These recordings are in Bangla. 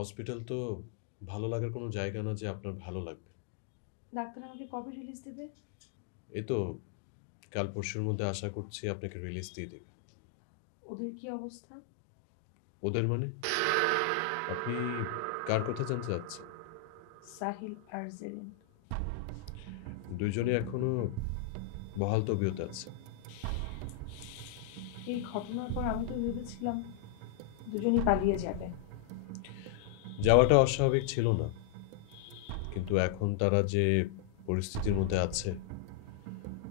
হসপিটাল তো ভালো লাগার কোনো জায়গা না যে আপনার ভালো লাগবে। ডাক্তার আমাকে কবে রিলিজ দেবে? এই তো কাল পরশুর মধ্যে আশা করছি আপনাকে রিলিজ দিয়ে দেবে। ওদের কি অবস্থা? ওদের মানে? আপনি কার কথা জানতে চাচ্ছেন? সাহিল আর জেরিন। দুইজনে এখনো বহাল তবিয়তে আছে। এই ঘটনার পর আমি তো ভেবেছিলাম দুজনই পালিয়ে যাবে। যাওয়াটা অস্বাভাবিক ছিল না, কিন্তু এখন তারা যে পরিস্থিতির মধ্যে আছে,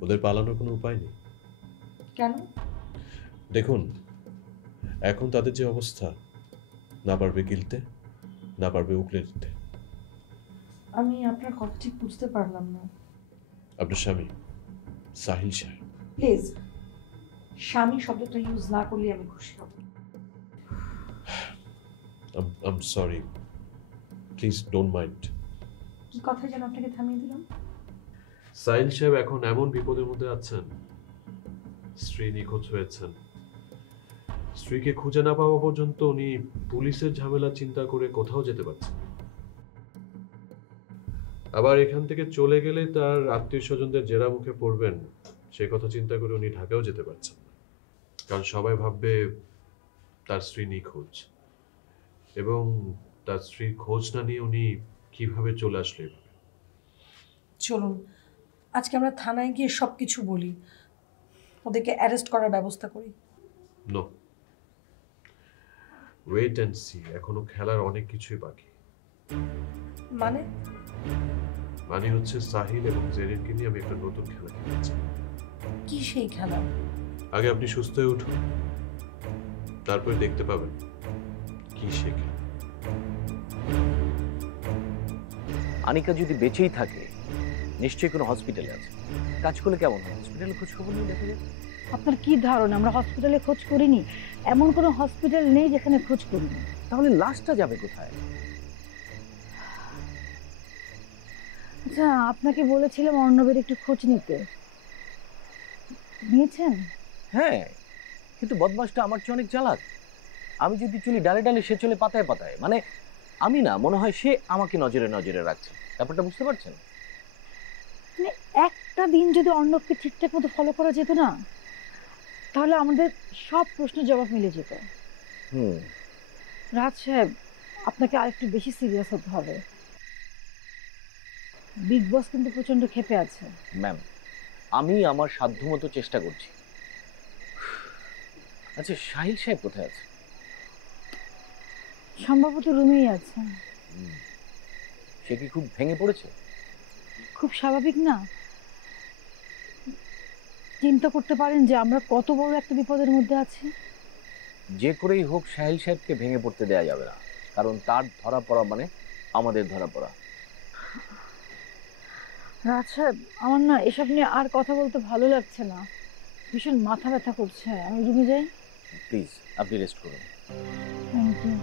ওদের পালানোর কোনো উপায় নেই। কেন? দেখুন, এখন তাদের যে অবস্থা, না পারবে গিলতে, না পারবে উকলে দিতে। আমি আপনার কথা ঠিক বুঝতে পারলাম না। আপনার স্বামী সাহিল সাহেব। প্লিজ স্বামী শব্দটা ইউজ না করলে আমি খুশি হব। আম সরি, প্লিজ ডোন্ট মাইন্ড। কি কথা যেন আপনাকে থামিয়ে দিলাম? সাহিল সাহেব এখন এমন বিপদের মধ্যে আছেন, স্ত্রী নিখোঁজ হয়েছেন। স্ত্রীকে খুঁজে না পাওয়া পর্যন্ত উনি পুলিশের ঝামেলা চিন্তা করে কোথাও যেতে পারছেন না। আবার এখান থেকে চলে গেলে তার আত্মীয় স্বজনদের জেরা মুখে পড়বেন, সে কথা চিন্তা করে উনি ঢাকাও যেতে পারছেন না। কারণ সবাই ভাববে তার স্ত্রী নিখোঁজ, এবং তার স্ত্রীর খোঁজ না নিয়ে উনি কিভাবে চলে আসলে এভাবে। চলুন আজকে আমরা থানায় গিয়ে সব কিছু বলি, ওদেরকে অ্যারেস্ট করার ব্যবস্থা করি। নো, ওয়েট অ্যান্ড সি, এখনো খেলার অনেক কিছুই বাকি। মানে? মানে হচ্ছে সাহিল এবং জেরিনকে নিয়ে আমি একটা নতুন খেলা খেলতে। কি সেই খেলা? আগে আপনি সুস্থ হয়ে উঠুন, তারপরে দেখতে পাবেন কি সে খেলা। আনিকা যদি বেঁচেই থাকে নিশ্চয়ই কোনো হসপিটালে আছে। কাজ করলে কেমন হয়? হসপিটালে খোঁজ খবর নিয়ে দেখা যায়। আপনার কি ধারণা আমরা হসপিটালে খোঁজ করিনি? এমন কোনো হসপিটাল নেই যেখানে খোঁজ করিনি। তাহলে লাশটা যাবে কোথায়? আচ্ছা, আপনাকে বলেছিলাম অর্ণবের একটু খোঁজ নিতে, নিয়েছেন? হ্যাঁ, কিন্তু বদমাসটা আমার চেয়ে অনেক চালাক। আমি যদি চলি ডালে ডালে, সে চলে পাতায় পাতায়। মানে আমি না, মনে হয় সে আমাকে নজরে নজরে রাখছে। ব্যাপারটা বুঝতে পারছেন? মানে একটা দিন যদি অর্ণবকে ঠিকঠাক মতো ফলো করা যেত না, তাহলে আমাদের সব প্রশ্নের জবাব মিলে যেত। রাজ সাহেব, আপনাকে আরেকটু বেশি সিরিয়াস হতে হবে। বিগ বস কিন্তু প্রচন্ড ক্ষেপে আছে। ম্যাম, আমি আমার সাধ্যমতো চেষ্টা করছি। আচ্ছা, সাহিল সাহেব কোথায় আছে? সম্ভবত রুমেই আছে। সে কি খুব ভেঙে পড়েছে? খুব স্বাভাবিক না? চিন্তা করতে পারেন যে আমরা কত বড় একটা বিপদের মধ্যে আছি। যে করেই হোক সাহিল সাহেবকে ভেঙে পড়তে দেয়া যাবে না, কারণ তার ধরা পড়া মানে আমাদের ধরা পড়া। রাজ সাহেব, আমার না এসব নিয়ে আর কথা বলতে ভালো লাগছে না, ভীষণ মাথা ব্যথা করছে। আমি রুমে যাই। প্লিজ আপনি রেস্ট করুন। Thank you.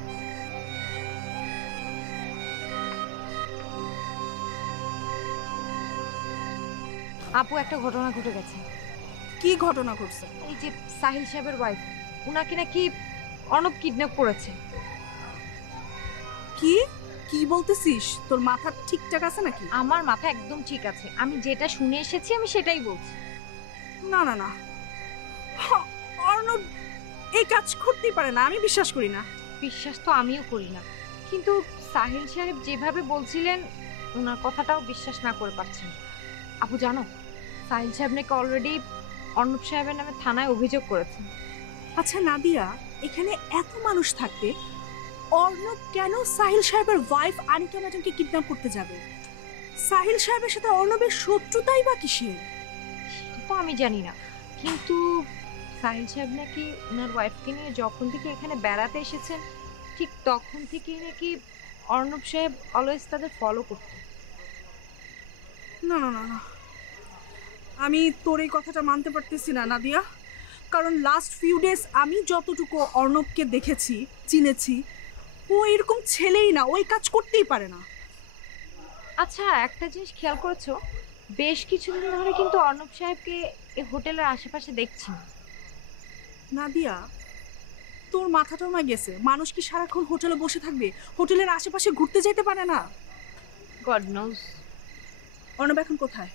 আপু, একটা ঘটনা ঘটে গেছে। কি ঘটনা ঘটছে? এই যে সাহিল সাহেবের ওয়াইফ, উনাকে নাকি অর্ণব কিডন্যাপ করেছে। কি কি বলতেছিস? তোর মাথা ঠিকঠাক আছে নাকি? আমার মাথা একদম ঠিক আছে, আমি যেটা শুনে এসেছি আমি সেটাই বলছি। না না না, অর্ণব এই কাজ করতেই পারে না, আমি বিশ্বাস করি না। বিশ্বাস তো আমিও করি না, কিন্তু সাহিল সাহেব যেভাবে বলছিলেন ওনার কথাটাও বিশ্বাস না করে পারছি না। আপু জানো, সাহিল সাহেব নাকি অলরেডি অর্ণব সাহেবের নামে থানায় অভিযোগ করেছেন। আচ্ছা নাদিয়া, এখানে এত মানুষ থাকতে অর্ণব কেন সাহিল সাহেবের ওয়াইফ আনিকা ম্যাডামকে কিডন্যাপ করতে যাবে? সাহিল সাহেবের সাথে অর্ণবের শত্রুতাই বা কিসের? সেটা তো আমি জানি না, কিন্তু সাহিল সাহেব নাকি ওনার ওয়াইফকে নিয়ে যখন থেকে এখানে বেড়াতে এসেছেন ঠিক তখন থেকেই নাকি অর্ণব সাহেব অলওয়েজ তাদের ফলো করতেন। না না না না, আমি তোর এই কথাটা মানতে পারতেছি না নাদিয়া, কারণ লাস্ট ফিউ ডেজ আমি যতটুকু অর্ণবকে দেখেছি, চিনেছি, ও এরকম ছেলেই না, ওই কাজ করতেই পারে না। আচ্ছা, একটা জিনিস খেয়াল করেছো, বেশ কিছুদিন ধরে কিন্তু অর্ণব সাহেবকে এই হোটেলের আশেপাশে দেখছি না। নাদিয়া, তোর মাথাটাও না গেছে? মানুষ কি সারাক্ষণ হোটেলে বসে থাকবে? হোটেলের আশেপাশে ঘুরতে যেতে পারে না? God nose. অর্ণব এখন কোথায়?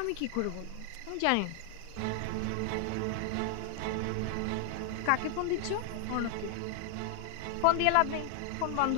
আমি কি করে বলবো, আমি জানি না। কাকে ফোন দিচ্ছ? অর্ণবকে। ফোন দিয়ে লাভ নেই, ফোন বন্ধ।